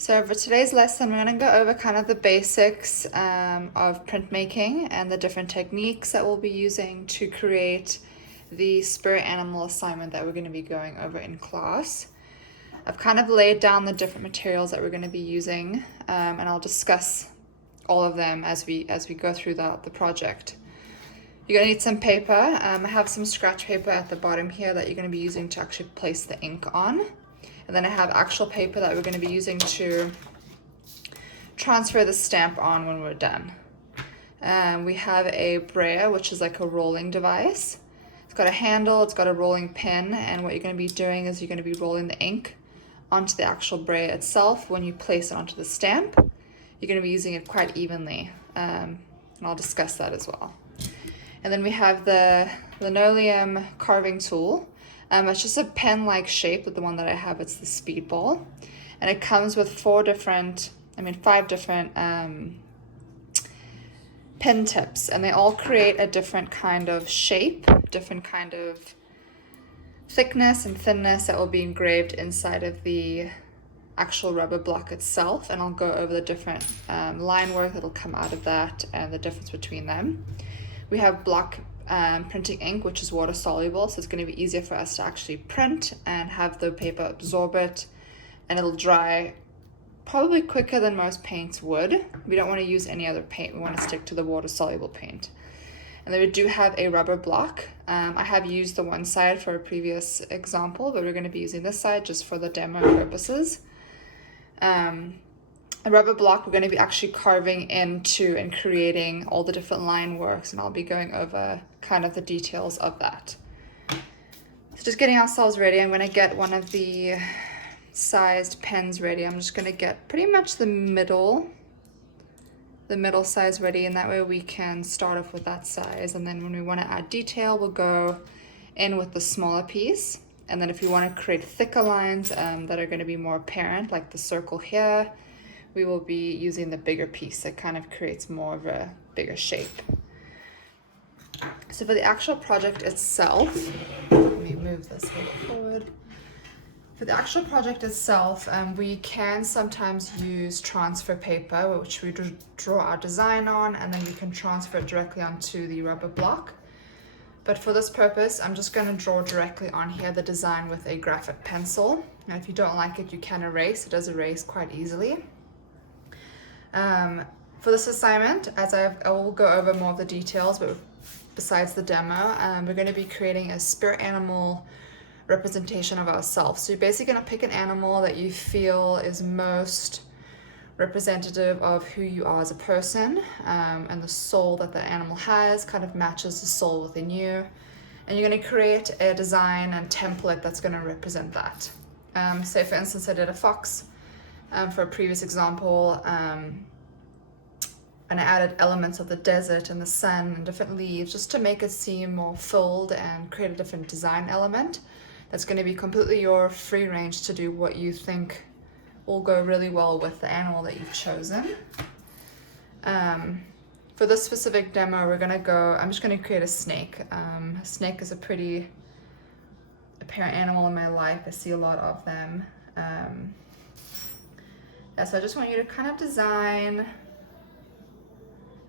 So for today's lesson, we're going to go over kind of the basics of printmaking and the different techniques that we'll be using to create the spirit animal assignment that we're going to be going over in class. I've kind of laid down the different materials that we're going to be using, and I'll discuss all of them as we go through the project. You're going to need some paper. I have some scratch paper at the bottom here that you're going to be using to actually place the ink on. And then I have actual paper that we're going to be using to transfer the stamp on when we're done. We have a brayer, which is like a rolling device. It's got a handle, it's got a rolling pin, and what you're going to be doing is you're going to be rolling the ink onto the actual brayer itself. When you place it onto the stamp, you're going to be using it quite evenly, and I'll discuss that as well. And then we have the linoleum carving tool. It's just a pen-like shape, but the one that I have, it's the Speedball. And it comes with five different pen tips, and they all create a different kind of shape, different kind of thickness and thinness that will be engraved inside of the actual rubber block itself. And I'll go over the different line work that'll come out of that and the difference between them. We have block printing ink, which is water soluble, so it's going to be easier for us to actually print and have the paper absorb it, and it'll dry probably quicker than most paints would. We don't want to use any other paint, we want to stick to the water soluble paint. And then we do have a rubber block. I have used the one side for a previous example, but we're going to be using this side just for the demo purposes. A rubber block we're going to be actually carving into and creating all the different line works, and I'll be going over kind of the details of that. So just getting ourselves ready, I'm going to get one of the sized pens ready. I'm just going to get pretty much the middle size ready, and that way we can start off with that size, and then when we want to add detail, we'll go in with the smaller piece. And then if we want to create thicker lines that are going to be more apparent, like the circle here, we will be using the bigger piece that kind of creates more of a bigger shape. So for the actual project itself, let me move this a little forward. For the actual project itself, we can sometimes use transfer paper, which we draw our design on, and then we can transfer it directly onto the rubber block. But for this purpose, I'm just going to draw directly on here the design with a graphite pencil. Now, if you don't like it, you can erase. It does erase quite easily. For this assignment, I will go over more of the details, but besides the demo, we're going to be creating a spirit animal representation of ourselves. So you're basically going to pick an animal that you feel is most representative of who you are as a person, and the soul that the animal has kind of matches the soul within you. And you're going to create a design and template that's going to represent that. Say for instance, I did a fox for a previous example, and I added elements of the desert and the sun and different leaves just to make it seem more filled and create a different design element that's going to be completely your free range to do what you think will go really well with the animal that you've chosen. For this specific demo, I'm just going to create a snake. A snake is a pretty apparent animal in my life. I see a lot of them. So I just want you to kind of design.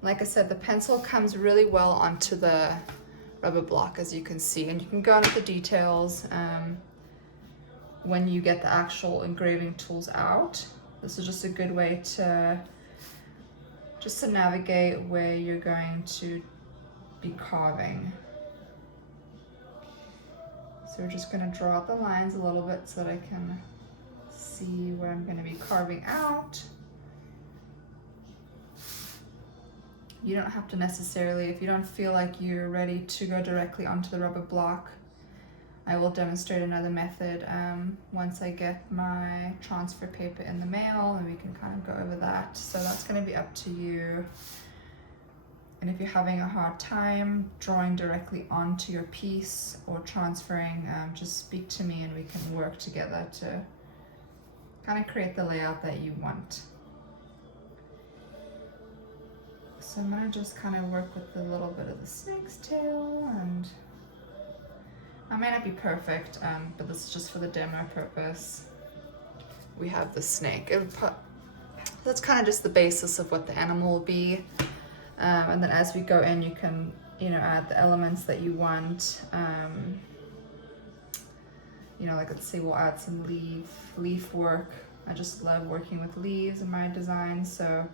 Like I said, the pencil comes really well onto the rubber block, as you can see, and you can go into the details when you get the actual engraving tools out. This is just a good way to navigate where you're going to be carving. So we're just going to draw out the lines a little bit so that I can see where I'm going to be carving out. You don't have to necessarily, if you don't feel like you're ready to go directly onto the rubber block, I will demonstrate another method once I get my transfer paper in the mail, and we can kind of go over that. So that's going to be up to you. And if you're having a hard time drawing directly onto your piece or transferring, just speak to me and we can work together to kind of create the layout that you want. So I'm going to just kind of work with a little bit of the snake's tail, and I may not be perfect, but this is just for the demo purpose. we have the snake. That's kind of just the basis of what the animal will be. And then as we go in, you can, add the elements that you want. Like let's say we'll add some leaf work. I just love working with leaves in my design, so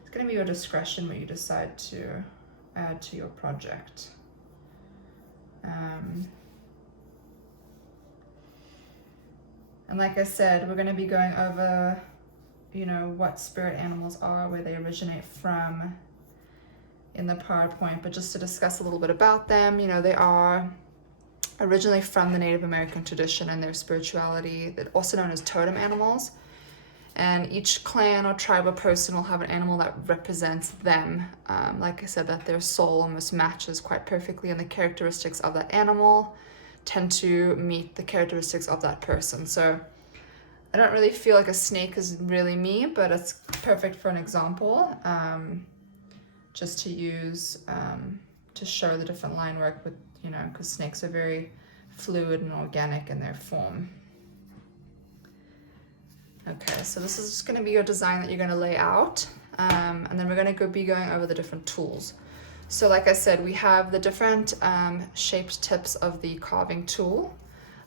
it's going to be your discretion what you decide to add to your project. And like I said, we're going to be going over, what spirit animals are, where they originate from in the PowerPoint, but just to discuss a little bit about them, they are originally from the Native American tradition and their spirituality, that also known as totem animals. And each clan or tribe or person will have an animal that represents them. Like I said, that their soul almost matches quite perfectly, and the characteristics of that animal tend to meet the characteristics of that person. So I don't really feel like a snake is really me, but it's perfect for an example, just to use to show the different line work with, because snakes are very fluid and organic in their form. Okay, so this is just going to be your design that you're going to lay out, and then we're going to be going over the different tools. So like I said, we have the different shaped tips of the carving tool.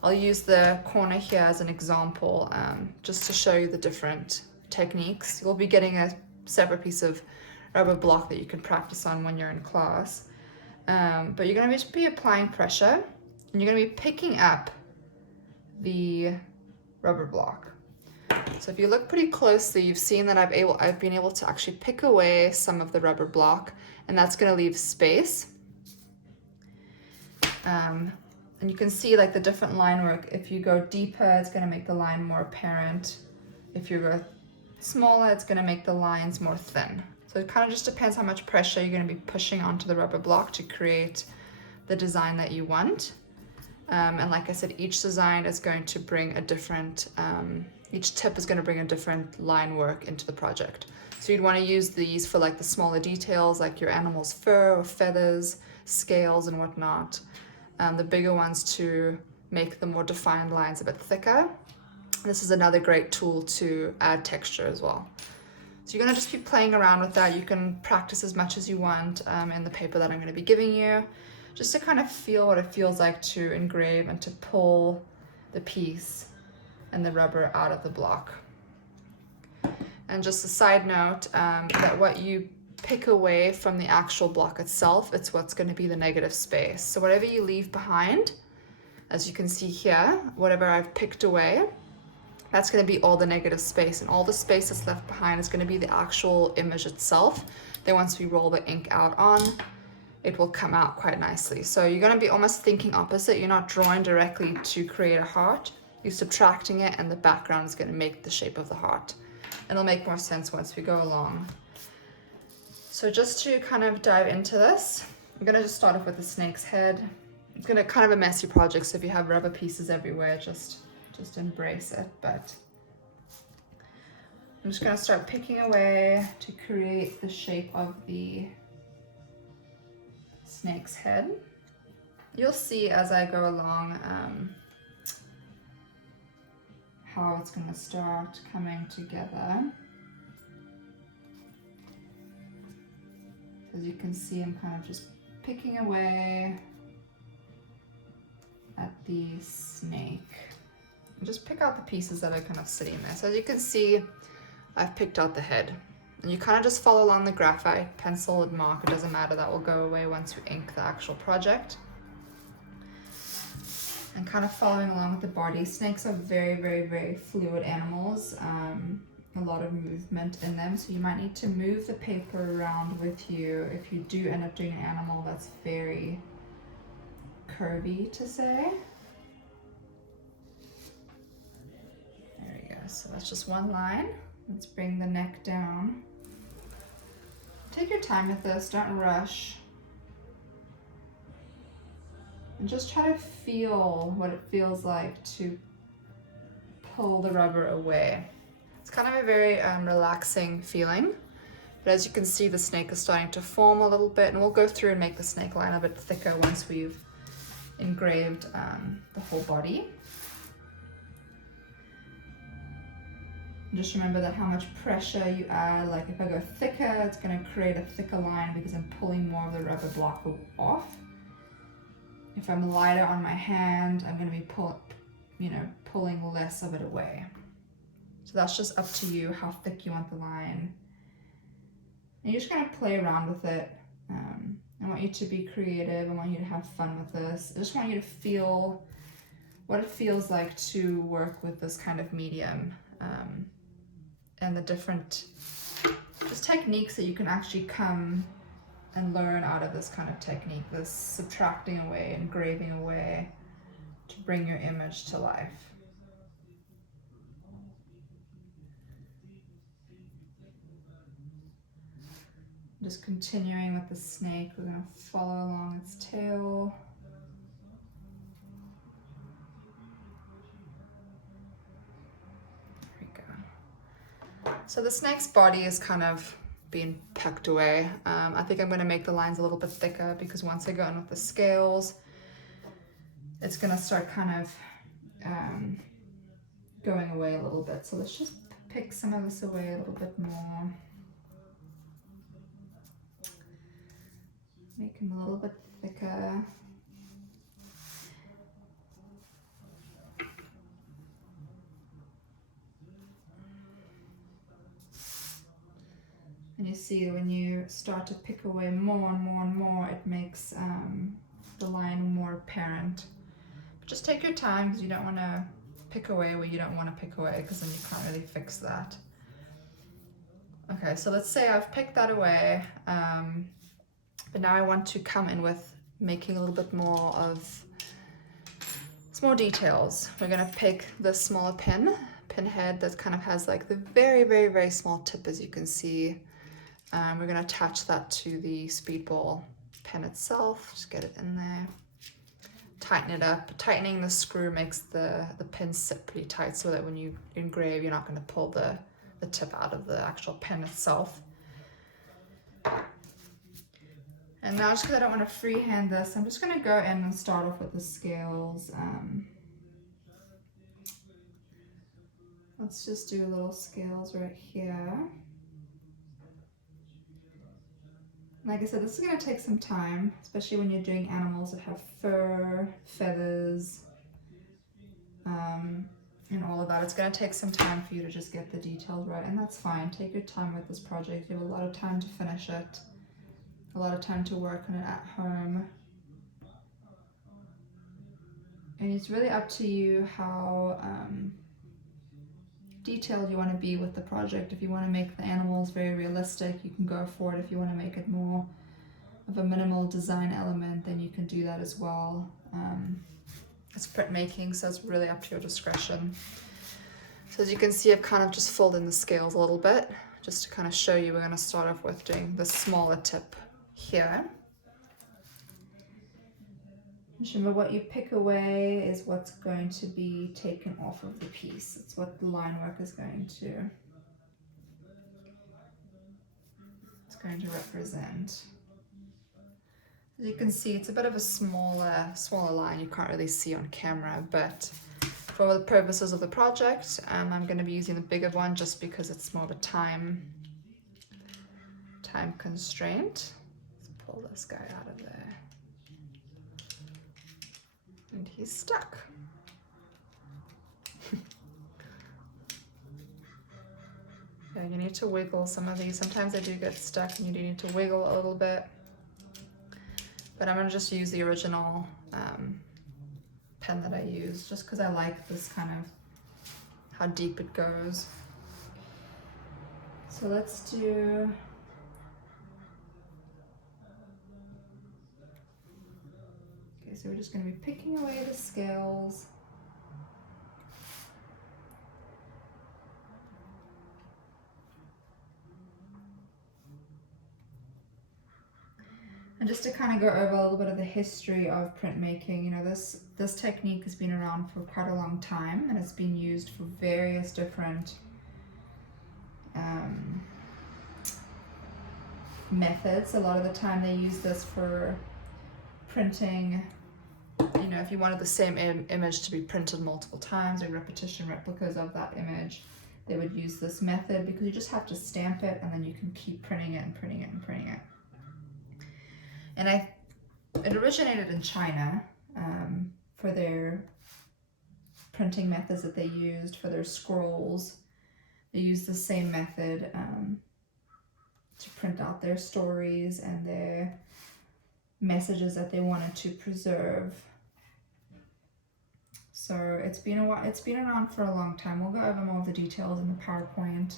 I'll use the corner here as an example, just to show you the different techniques. You'll be getting a separate piece of rubber block that you can practice on when you're in class. But you're going to be applying pressure, and you're going to be picking up the rubber block. So if you look pretty closely, you've seen that I've been able to actually pick away some of the rubber block, and that's going to leave space. And you can see like the different line work. If you go deeper, it's going to make the line more apparent. If you go smaller, it's going to make the lines more thin. So it kind of just depends how much pressure you're going to be pushing onto the rubber block to create the design that you want. And like I said, each design is going to bring a different, each tip is going to bring a different line work into the project. So you'd want to use these for like the smaller details, like your animal's fur or feathers, scales and whatnot. The bigger ones to make the more defined lines a bit thicker. This is another great tool to add texture as well. So you're going to just be playing around with that. You can practice as much as you want in the paper that I'm going to be giving you, just to kind of feel what it feels like to engrave and to pull the piece and the rubber out of the block. And just a side note, that what you pick away from the actual block itself, it's what's going to be the negative space. So whatever you leave behind, as you can see here, whatever I've picked away, that's going to be all the negative space, and all the space that's left behind is going to be the actual image itself. Then once we roll the ink out on, it will come out quite nicely. So you're going to be almost thinking opposite. You're not drawing directly to create a heart. You're subtracting it, and the background is going to make the shape of the heart. And it'll make more sense once we go along. So just to kind of dive into this, I'm going to just start off with the snake's head. It's going to kind of a messy project, so if you have rubber pieces everywhere, just embrace it. But I'm just going to start picking away to create the shape of the snake's head. You'll see as I go along how it's going to start coming together. As you can see, I'm kind of just picking away at the snake. And just pick out the pieces that are kind of sitting there. So as you can see, I've picked out the head. And you kind of just follow along the graphite, pencil and mark, it doesn't matter, that will go away once you ink the actual project. And kind of following along with the body. Snakes are very, very, very fluid animals. A lot of movement in them, so you might need to move the paper around with you if you do end up doing an animal that's very curvy, to say. There we go, so that's just one line. Let's bring the neck down. Take your time with this, don't rush. And just try to feel what it feels like to pull the rubber away. It's kind of a very relaxing feeling, but as you can see, the snake is starting to form a little bit, and we'll go through and make the snake line a bit thicker once we've engraved the whole body. Just remember that how much pressure you add, like if I go thicker, it's going to create a thicker line because I'm pulling more of the rubber block off. If I'm lighter on my hand, I'm going to be pulling less of it away. So that's just up to you how thick you want the line. And you're just going to play around with it. I want you to be creative. I want you to have fun with this. I just want you to feel what it feels like to work with this kind of medium, and the different just techniques that you can actually come and learn out of this kind of technique, this subtracting away, engraving away to bring your image to life. Just continuing with the snake, we're going to follow along its tail. There we go. So the snake's body is kind of being pecked away. I think I'm going to make the lines a little bit thicker because once I go in with the scales, it's going to start kind of going away a little bit. So let's just pick some of this away a little bit more. Make them a little bit thicker. And you see when you start to pick away more and more and more, it makes the line more apparent. But just take your time because you don't want to pick away where you don't want to pick away because then you can't really fix that. Okay, so let's say I've picked that away. But now I want to come in with making a little bit more of some more details. We're going to pick the smaller pin head that kind of has like the very, very, very small tip, as you can see. We're going to attach that to the speedball pin itself. Just get it in there. Tighten it up. Tightening the screw makes the pin sit pretty tight so that when you engrave, you're not going to pull the tip out of the actual pin itself. And now, just because I don't want to freehand this, I'm just going to go in and start off with the scales. Let's just do little scales right here. Like I said, this is going to take some time, especially when you're doing animals that have fur, feathers, and all of that. It's going to take some time for you to just get the details right, and that's fine. Take your time with this project. You have a lot of time to finish it. A lot of time to work on it at home. And it's really up to you how detailed you want to be with the project. If you want to make the animals very realistic, you can go for it. If you want to make it more of a minimal design element, then you can do that as well. It's printmaking, so it's really up to your discretion. So as you can see, I've kind of just filled in the scales a little bit, just to kind of show you. We're going to start off with doing the smaller tip here. Just remember, what you pick away is what's going to be taken off of the piece. It's what the line work is going to represent. As you can see, it's a bit of a smaller line. You can't really see on camera, but for the purposes of the project, I'm going to be using the bigger one just because it's more of a time constraint. Pull this guy out of there. And he's stuck. Yeah, you need to wiggle some of these. Sometimes they do get stuck and you do need to wiggle a little bit. But I'm going to just use the original pen that I use just because I like this kind of how deep it goes. So let's do... So we're just going to be picking away the scales. And just to kind of go over a little bit of the history of printmaking, you know, this technique has been around for quite a long time and it's been used for various different methods. A lot of the time they use this for printing. You know, if you wanted the same image to be printed multiple times or repetition replicas of that image, they would use this method, because you just have to stamp it and then you can keep printing it and printing it and printing it. And it originated in China for their printing methods that they used for their scrolls. They used the same method to print out their stories and their messages that they wanted to preserve. So it's been a while, it's been around for a long time. We'll go over more of the details in the PowerPoint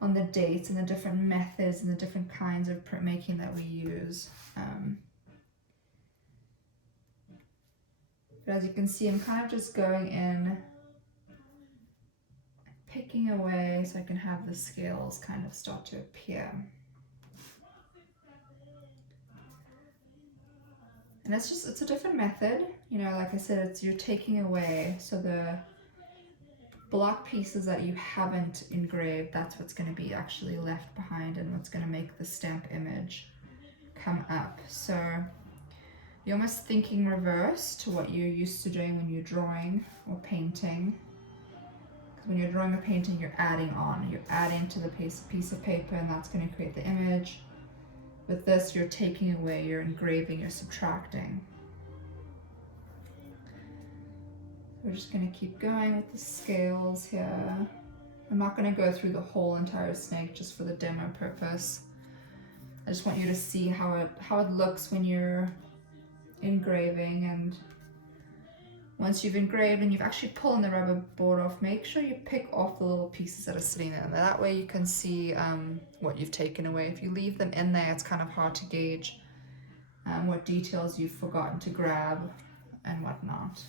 on the dates and the different methods and the different kinds of printmaking that we use. But as you can see, I'm kind of just going in, picking away so I can have the scales kind of start to appear. And it's a different method. You know, like I said, you're taking away, so the block pieces that you haven't engraved, that's what's going to be actually left behind and what's going to make the stamp image come up. So you're almost thinking reverse to what you're used to doing when you're drawing or painting. Because when you're drawing or painting, you're adding on. You're adding to the piece of paper, and that's going to create the image. With this, you're taking away, you're engraving, you're subtracting. We're just going to keep going with the scales here. I'm not going to go through the whole entire snake just for the demo purpose. I just want you to see how it looks when you're engraving, and once you've engraved and you've actually pulled the rubber board off, make sure you pick off the little pieces that are sitting there. That way you can see what you've taken away. If you leave them in there, it's kind of hard to gauge what details you've forgotten to grab and whatnot.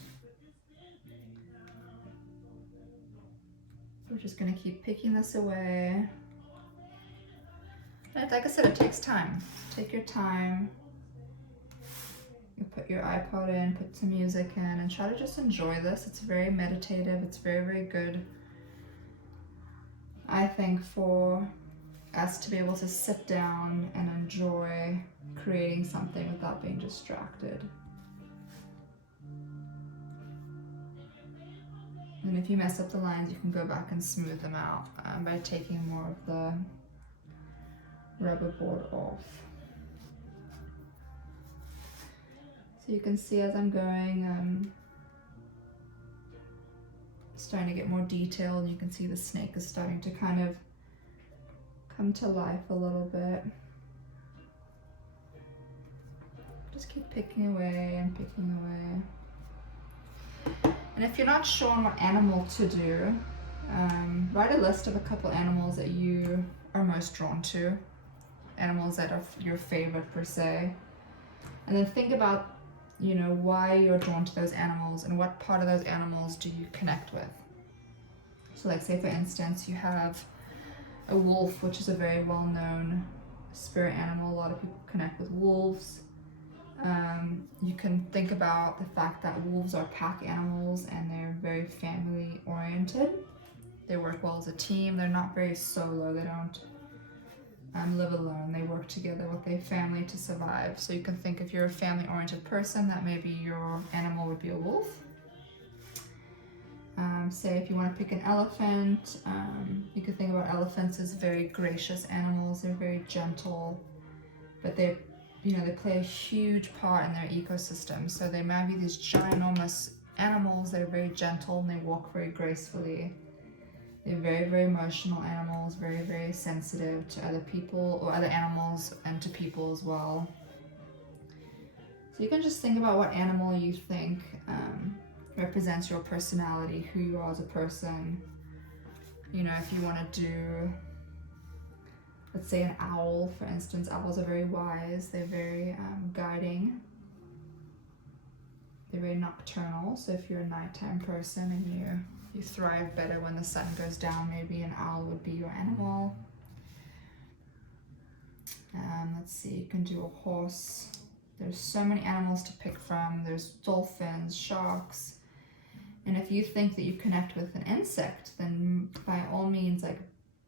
We're just going to keep picking this away. And like I said, it takes time. Take your time. You put your iPod in, put some music in, and try to just enjoy this. It's very meditative. It's very, very good, I think, for us to be able to sit down and enjoy creating something without being distracted. And if you mess up the lines, you can go back and smooth them out by taking more of the rubber board off. So you can see as I'm going, starting to get more detailed, and you can see the snake is starting to kind of come to life a little bit. Just keep picking away and picking away. And if you're not sure on what animal to do, write a list of a couple animals that you are most drawn to, animals that are your favorite per se, and then think about, you know, why you're drawn to those animals and what part of those animals do you connect with. So like, say for instance, you have a wolf, which is a very well-known spirit animal. A lot of people connect with wolves. You can think about the fact that wolves are pack animals and they're very family oriented. They work well as a team. They're not very solo. They don't live alone. They work together with their family to survive. So you can think, if you're a family oriented person, that maybe your animal would be a wolf. Say if you want to pick an elephant, you could think about elephants as very gracious animals. They're very gentle, but they play a huge part in their ecosystem. So they might be these ginormous animals that are very gentle and they walk very gracefully. They're very, very emotional animals, very, very sensitive to other people or other animals and to people as well. So you can just think about what animal you think represents your personality, who you are as a person. You know, if you want to do, let's say, an owl, for instance. Owls are very wise. They're very guiding. They're very nocturnal. So if you're a nighttime person and you thrive better when the sun goes down, maybe an owl would be your animal. Let's see, you can do a horse. There's so many animals to pick from. There's dolphins, sharks. And if you think that you connect with an insect, then by all means, like,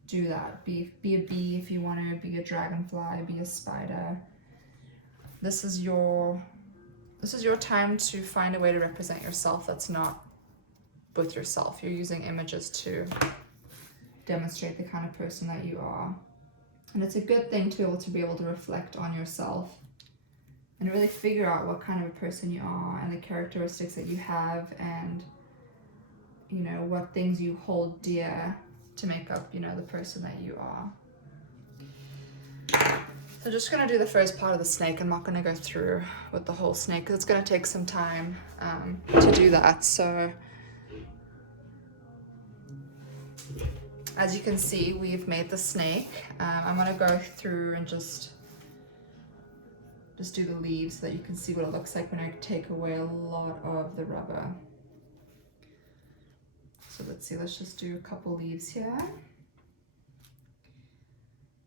do that. Be a bee if you want to, be a dragonfly, be a spider. This is your time to find a way to represent yourself that's not with yourself. You're using images to demonstrate the kind of person that you are. And it's a good thing to be able to reflect on yourself and really figure out what kind of a person you are and the characteristics that you have, and you know, what things you hold dear to make up, you know, the person that you are. So I'm just going to do the first part of the snake. I'm not going to go through with the whole snake because it's going to take some time to do that. So as you can see, we've made the snake. I'm going to go through and just do the leaves so that you can see what it looks like when I take away a lot of the rubber. So let's see, let's just do a couple leaves here.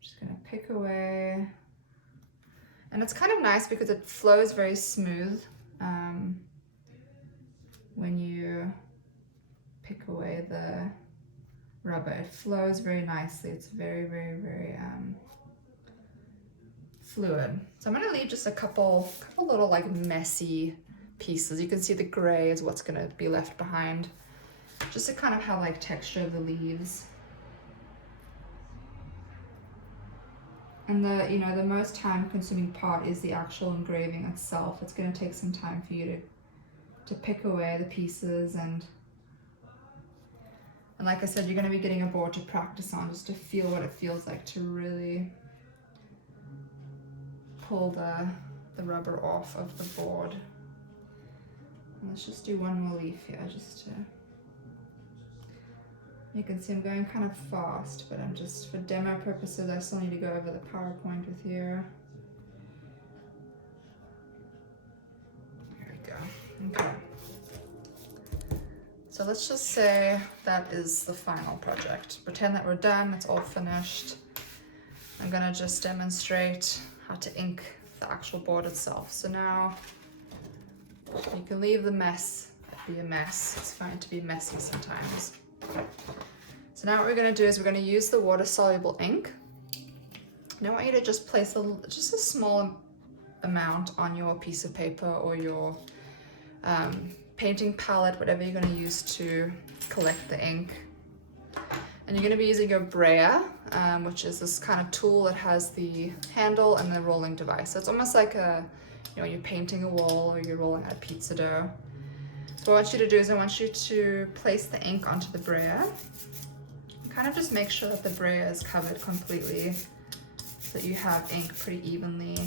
Just gonna pick away. And it's kind of nice because it flows very smooth when you pick away the rubber. It flows very nicely. It's very, very, very fluid. So I'm gonna leave just a couple little like messy pieces. You can see the gray is what's gonna be left behind, just to kind of have like texture of the leaves. And the, you know, the most time consuming part is the actual engraving itself. It's gonna take some time for you to pick away the pieces, and like I said, you're gonna be getting a board to practice on, just to feel what it feels like to really pull the rubber off of the board. And let's just do one more leaf here, just to, you can see I'm going kind of fast, but I'm just, for demo purposes, I still need to go over the PowerPoint with you. There we go. Okay. So let's just say that is the final project. Pretend that we're done, it's all finished. I'm gonna just demonstrate how to ink the actual board itself. So now you can leave the mess be a mess. It's fine to be messy sometimes. So now what we're gonna do is we're gonna use the water-soluble ink. And I want you to just place just a small amount on your piece of paper or your painting palette, whatever you're gonna use to collect the ink. And you're gonna be using your brayer, which is this kind of tool that has the handle and the rolling device. So it's almost like you're painting a wall or you're rolling out pizza dough. So what I want you to do is I want you to place the ink onto the brayer. Kind of just make sure that the brayer is covered completely so that you have ink pretty evenly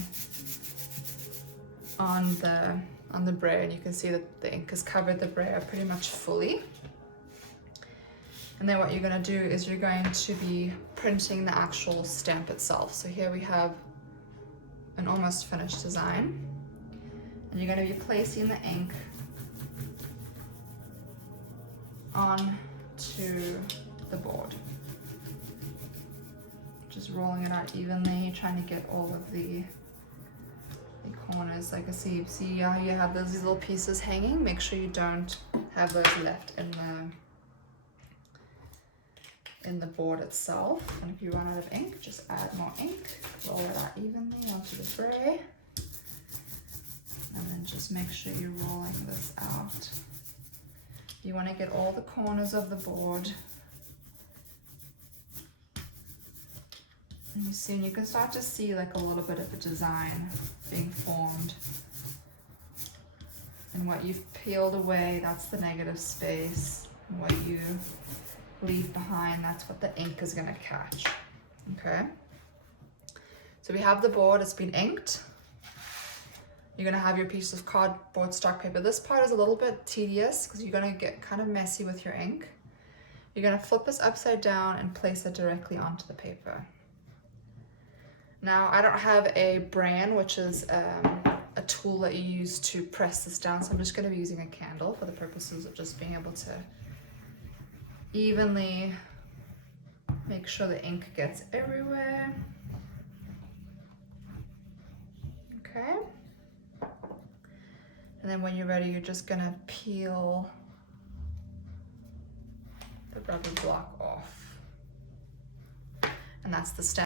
on the brayer, and you can see that the ink has covered the brayer pretty much fully. And then what you're going to do is you're going to be printing the actual stamp itself. So here we have an almost finished design, and you're going to be placing the ink onto the board. Just rolling it out evenly, trying to get all of the corners. Like I see how you have these little pieces hanging. Make sure you don't have those left in the board itself. And if you run out of ink, just add more ink, roll it out evenly onto the tray, and then just make sure you're rolling this out. You want to get all the corners of the board. And you can start to see like a little bit of a design being formed. And what you've peeled away, that's the negative space. And what you leave behind, that's what the ink is going to catch. Okay? So we have the board, it's been inked. You're going to have your piece of cardboard stock paper. This part is a little bit tedious because you're going to get kind of messy with your ink. You're going to flip this upside down and place it directly onto the paper. Now, I don't have a Brayen, which is a tool that you use to press this down, so I'm just going to be using a candle for the purposes of just being able to evenly make sure the ink gets everywhere. Okay. And then when you're ready, you're just going to peel the rubber block off. And that's the stamp.